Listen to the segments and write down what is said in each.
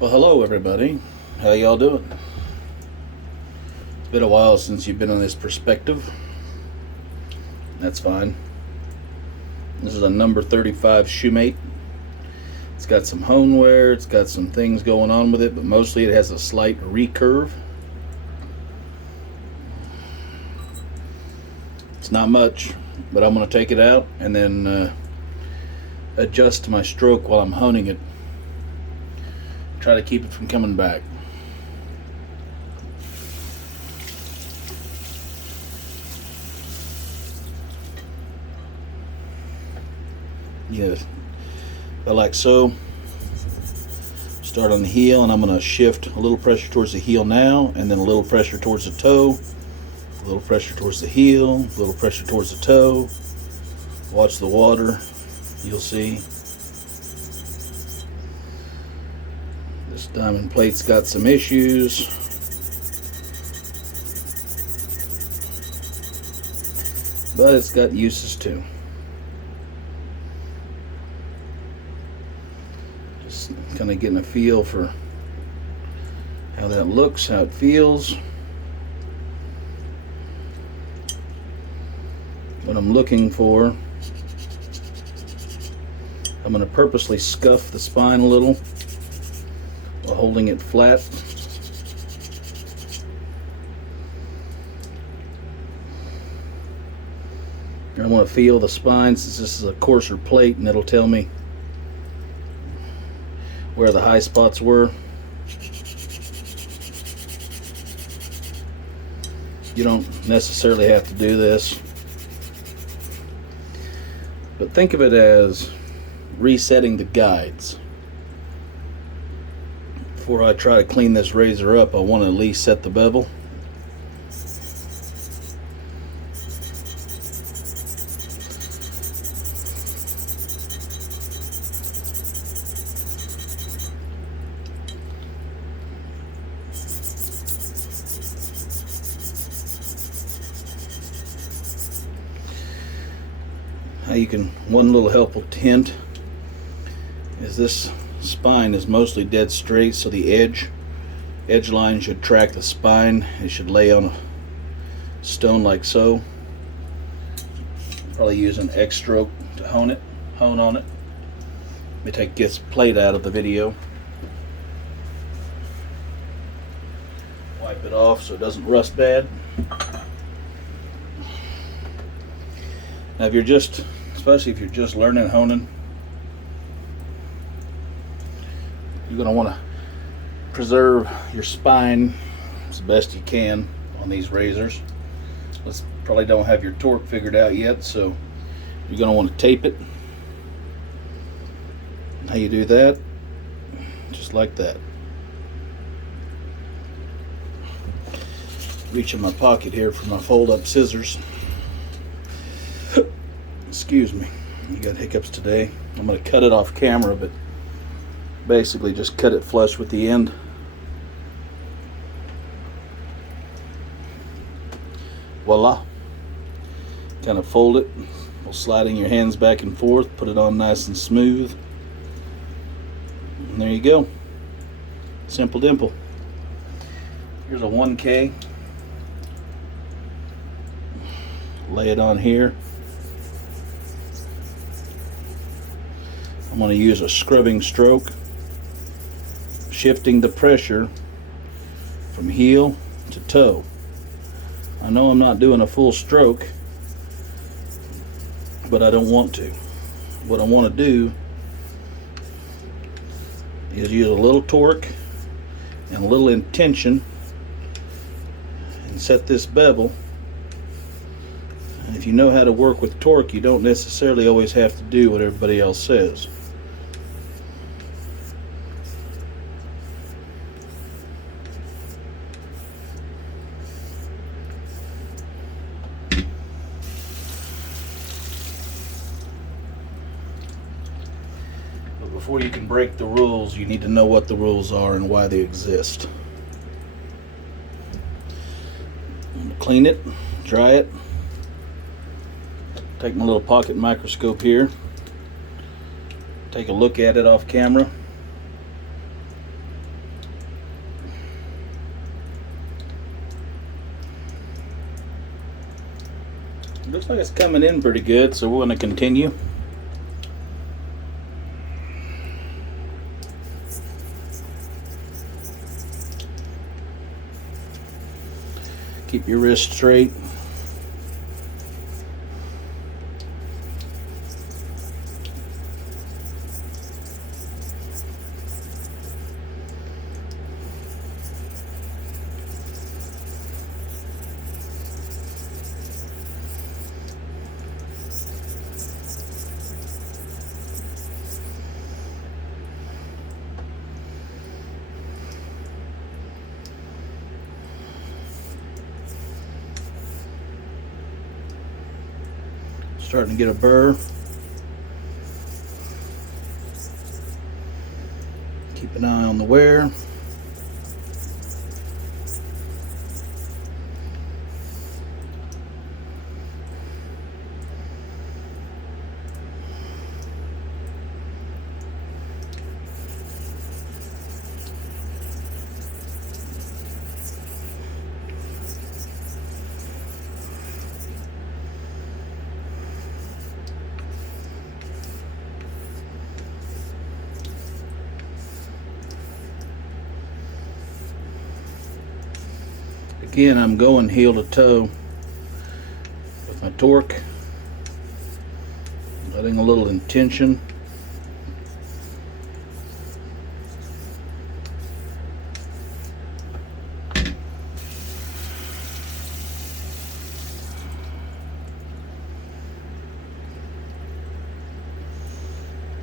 Well, hello everybody. How y'all doing? It's been a while since you've been on this perspective. That's fine. This is a number 35 shumate. It's got some hone wear, it's got some things going on with it, but mostly it has a slight recurve. It's not much, but I'm going to take it out and then adjust my stroke while I'm honing it. Try to keep it from coming back. Yeah, but like so. Start on the heel, and I'm going to shift a little pressure towards the heel now, and then a little pressure towards the toe, a little pressure towards the heel, a little pressure towards the toe. Watch the water, you'll see. This diamond plate's got some issues. But it's got uses too. Just kind of getting a feel for how that looks, how it feels. What I'm looking for, I'm going to purposely scuff the spine a little while holding it flat. I want to feel the spine since this is a coarser plate, and it'll tell me where the high spots were. You don't necessarily have to do this, but think of it as resetting the guides. Before I try to clean this razor up, I want to at least set the bevel. One little helpful hint is this spine is mostly dead straight, so the edge line should track the spine. It should lay on a stone like so. Probably use an X stroke to hone on it. Let me take this plate out of the video. Wipe it off so it doesn't rust bad. Now especially if you're just learning honing, you're going to want to preserve your spine as best you can on these razors. Probably don't have your torque figured out yet, so you're going to want to tape it. How you do that? Just like that. Reach in my pocket here for my fold-up scissors. Excuse me, you got hiccups today. I'm going to cut it off camera, but basically just cut it flush with the end. Voila. Kind of fold it while sliding your hands back and forth. Put it on nice and smooth. And there you go. Simple dimple. Here's a 1K. Lay it on here. I'm going to use a scrubbing stroke, shifting the pressure from heel to toe. I know I'm not doing a full stroke, but I don't want to. What I want to do is use a little torque and a little intention and set this bevel. And if you know how to work with torque, you don't necessarily always have to do what everybody else says. Before you can break the rules, you need to know what the rules are and why they exist. I'm going to clean it, dry it. Take my little pocket microscope here. Take a look at it off camera. Looks like it's coming in pretty good, so we're going to continue. Keep your wrist straight. Starting to get a burr. Keep an eye on the wear. Again, I'm going heel to toe with my torque, letting a little in tension.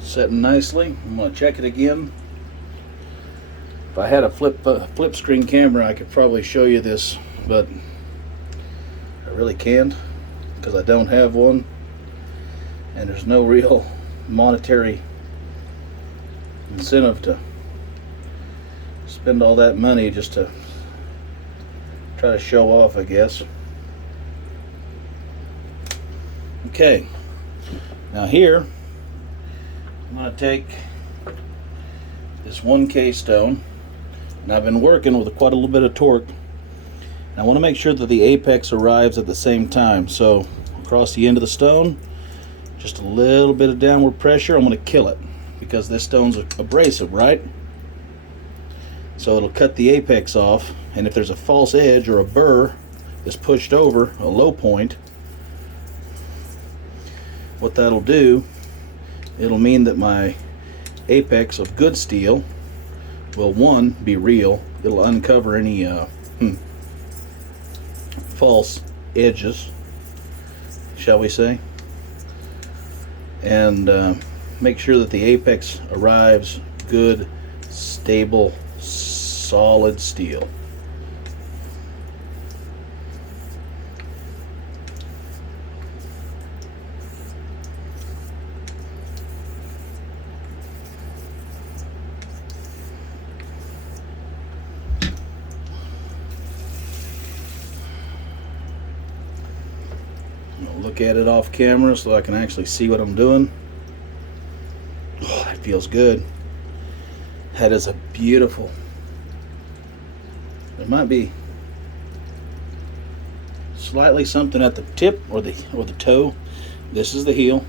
Setting nicely. I'm going to check it again. If I had a flip screen camera, I could probably show you this, but I really can't because I don't have one, and there's no real monetary incentive to spend all that money just to try to show off, I guess. Okay, now here I'm going to take this 1K stone. And I've been working with quite a little bit of torque. And I want to make sure that the apex arrives at the same time. So across the end of the stone, just a little bit of downward pressure. I'm going to kill it because this stone's abrasive, right? So it'll cut the apex off. And if there's a false edge or a burr that's pushed over a low point, what that'll do, it'll mean that my apex of good steel will, one, be real. It'll uncover any false edges, shall we say, and make sure that the apex arrives good, stable, solid steel. Look at it off camera so I can actually see what I'm doing. Oh, that feels good. That is a beautiful. There might be slightly something at the tip or the toe. This is the heel.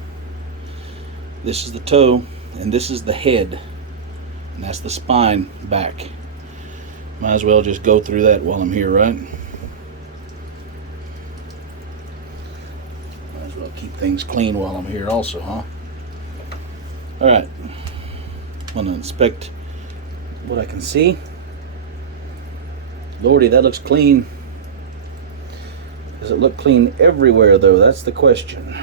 This is the toe, and this is the head, and that's the spine back. Might as well just go through that while I'm here, right? Keep things clean while I'm here also, huh? Alright, I'm going to inspect what I can see. Lordy, that looks clean. Does it look clean everywhere though? That's the question.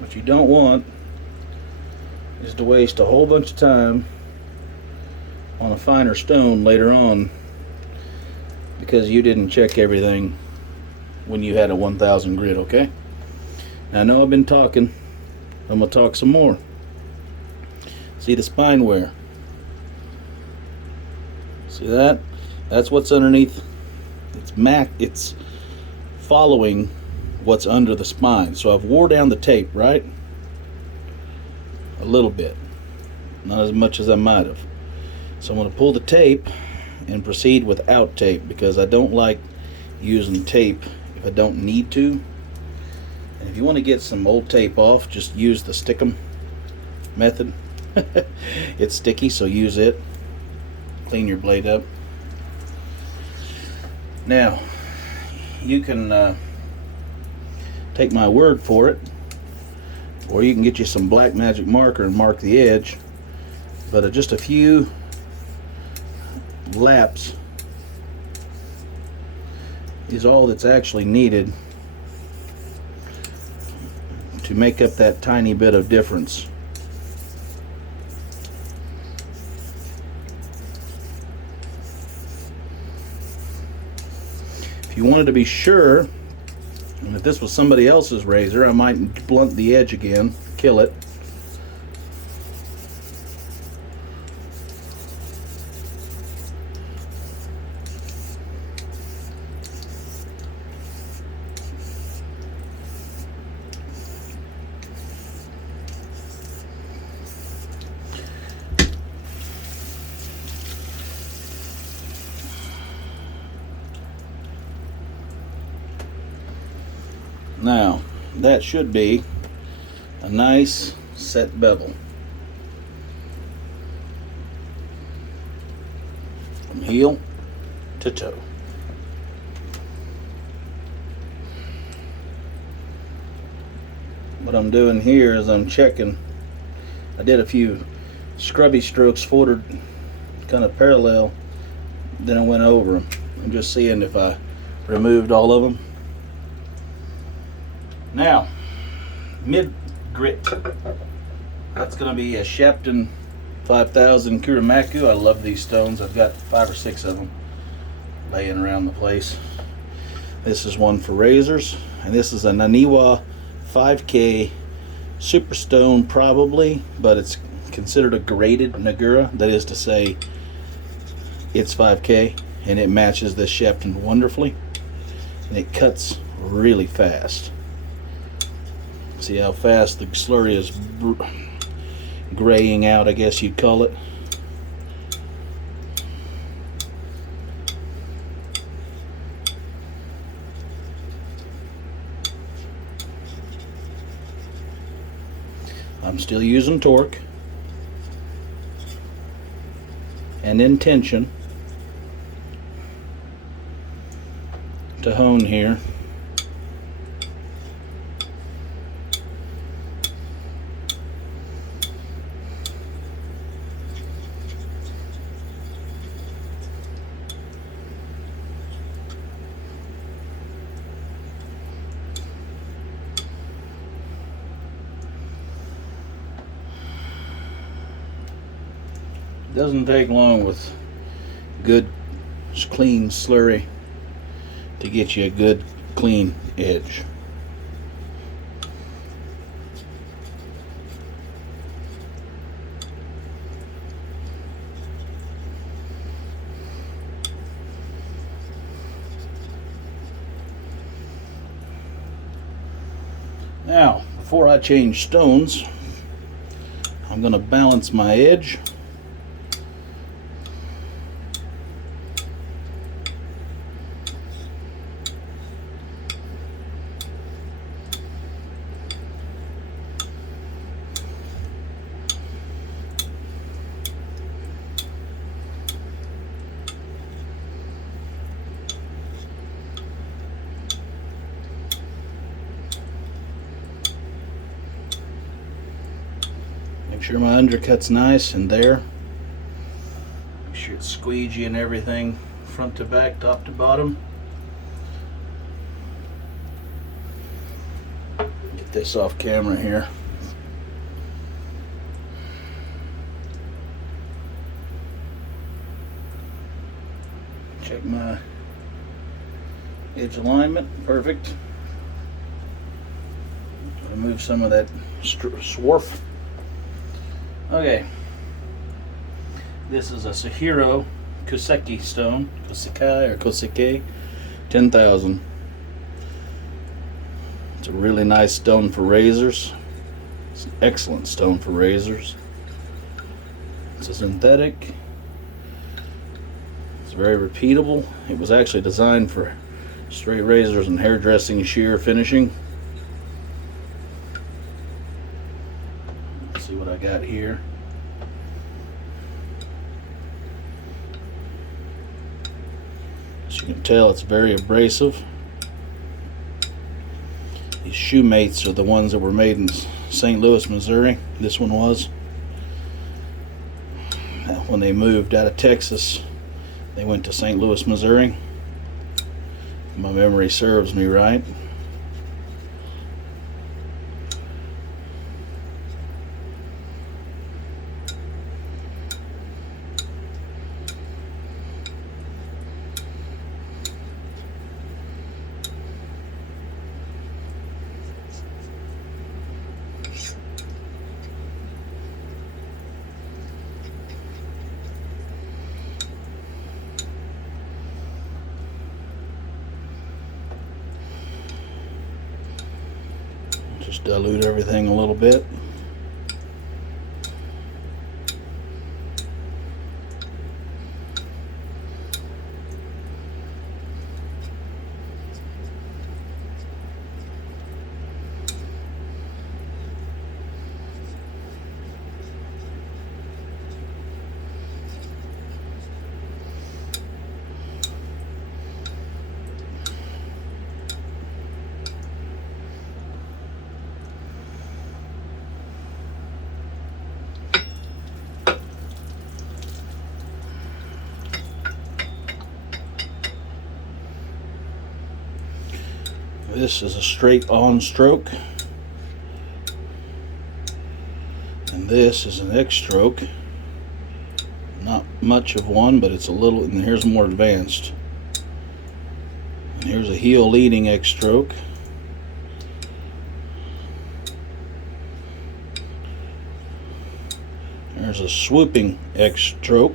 What you don't want is to waste a whole bunch of time on a finer stone later on because you didn't check everything when you had a 1000 grit, okay? Now, I know I've been talking. I'm going to talk some more. See the spine wear? See that? That's what's underneath. It's following what's under the spine. So I've wore down the tape, right? A little bit. Not as much as I might have. So I'm going to pull the tape and proceed without tape because I don't like using tape if I don't need to. And if you want to get some old tape off, just use the stickum method. It's sticky, so use it. Clean your blade up. Now, you can take my word for it, or you can get you some black magic marker and mark the edge. But just a few laps is all that's actually needed to make up that tiny bit of difference. If you wanted to be sure, and if this was somebody else's razor, I might blunt the edge again, kill it. Now, that should be a nice set bevel from heel to toe. What I'm doing here is I'm checking. I did a few scrubby strokes forward, kind of parallel, then I went over them. I'm just seeing if I removed all of them. Now, mid grit. That's going to be a Shapton 5000 Kuromako. I love these stones. I've got 5 or 6 of them laying around the place. This is one for razors, and this is a Naniwa 5K Super Stone probably, but it's considered a graded Nagura. That is to say, it's 5K, and it matches this Shapton wonderfully, and it cuts really fast. See how fast the slurry is graying out, I guess you'd call it. I'm still using torque and intention to hone here. Doesn't take long with good clean slurry to get you a good clean edge. Now, before I change stones, I'm going to balance my edge. Make sure my undercut's nice and there. Make sure it's squeegee and everything, front to back, top to bottom. Get this off camera here. Check my edge alignment, perfect. Remove some of that swarf. Okay, this is a Suehiro Kouseki stone, Kouseki 10,000. It's a really nice stone for razors. It's an excellent stone for razors. It's a synthetic. It's very repeatable. It was actually designed for Straight razors and hairdressing shear finishing. Let's see what I got here. As you can tell, it's very abrasive. These shumates are the ones that were made in St. Louis, Missouri. This one was. When they moved out of Texas, they went to St. Louis, Missouri. My memory serves me right. Just dilute everything a little bit. This is a straight on stroke, and this is an X stroke. Not much of one, but it's a little, and here's more advanced. And here's a heel leading X stroke. There's a swooping X stroke.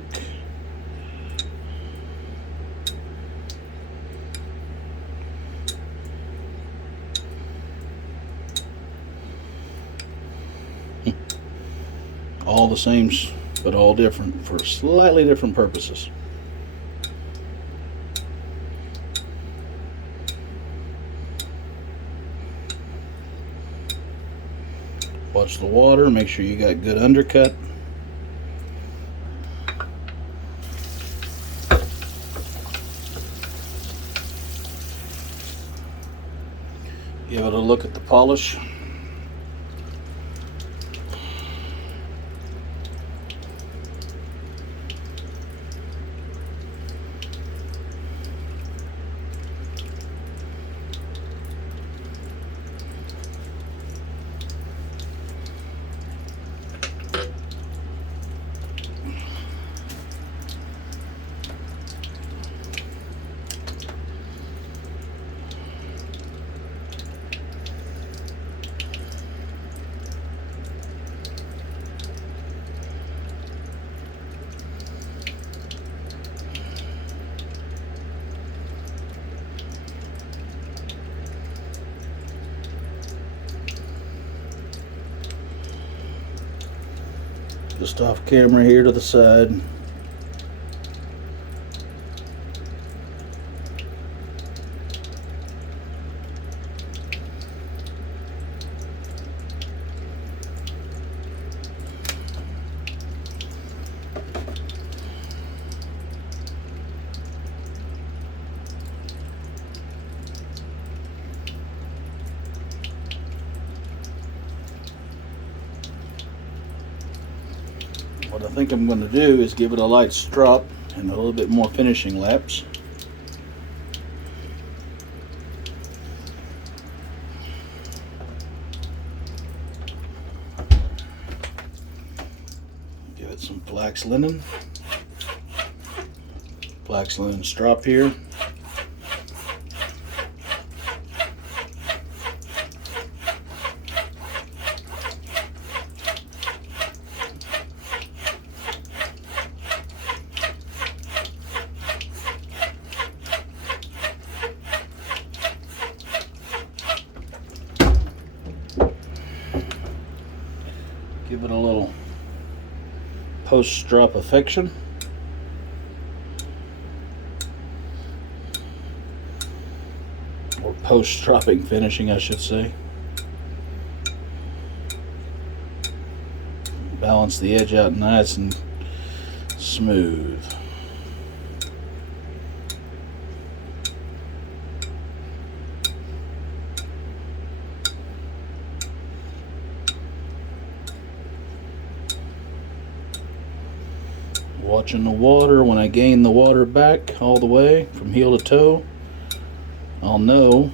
All the same, but all different for slightly different purposes. Watch the water, make sure you got good undercut. Give it a look at the polish. Just off camera here to the side. What I think I'm going to do is give it a light strop and a little bit more finishing laps. Give it some flax linen strop here. Give it a little post-strop affection. post-stropping finishing, I should say. Balance the edge out nice and smooth. Watching the water. When I gain the water back all the way from heel to toe, I'll know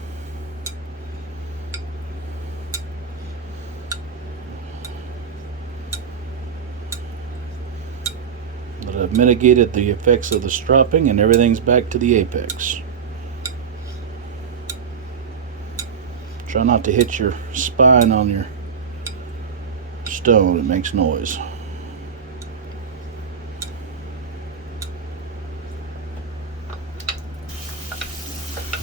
that I've mitigated the effects of the stropping and everything's back to the apex. Try not to hit your spine on your stone, it makes noise.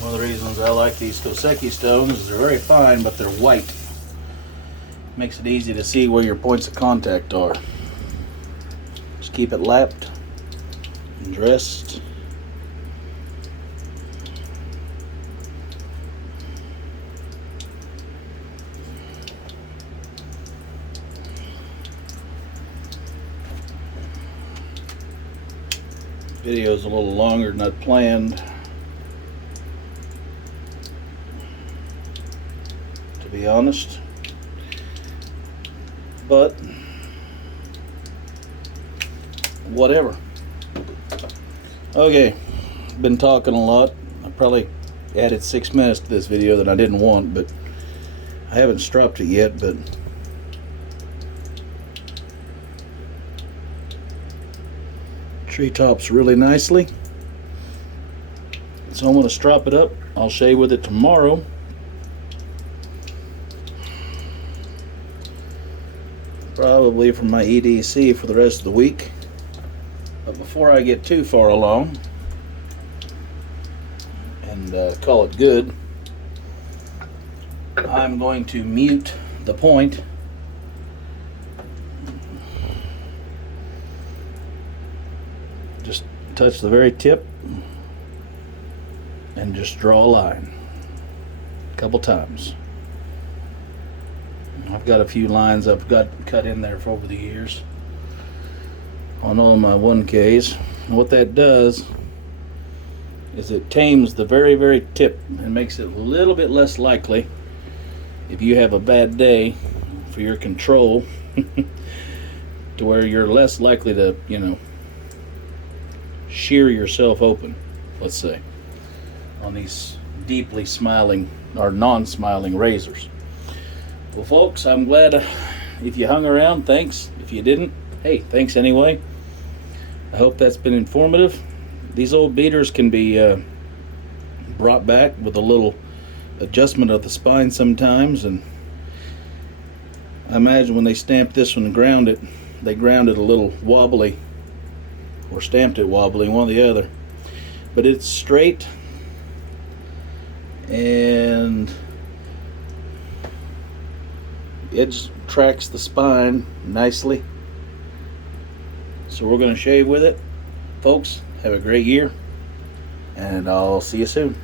One of the reasons I like these Kouseki stones is they're very fine, but they're white. Makes it easy to see where your points of contact are. Just keep it lapped and dressed. Video's a little longer than I'd planned, to be honest, but whatever. Okay, been talking a lot. I probably added 6 minutes to this video that I didn't want, but I haven't stropped it yet. But treetops really nicely, so I'm going to strop it up. I'll shave with it tomorrow. Probably for my EDC for the rest of the week. But before I get too far along and call it good, I'm going to mute the point just touch the very tip and just draw a line a couple times. I've got a few lines I've got cut in there for over the years on all my 1Ks. And what that does is it tames the very, very tip and makes it a little bit less likely, if you have a bad day, for your control to where you're less likely to, shear yourself open, let's say, on these deeply smiling or non-smiling razors. Well, folks, I'm glad if you hung around, thanks. If you didn't, hey, thanks anyway. I hope that's been informative. These old beaters can be brought back with a little adjustment of the spine sometimes, and I imagine when they stamped this one and ground it, they ground it a little wobbly, or stamped it wobbly, one or the other. But it's straight, and it tracks the spine nicely. So we're going to shave with it. Folks, have a great year, and I'll see you soon.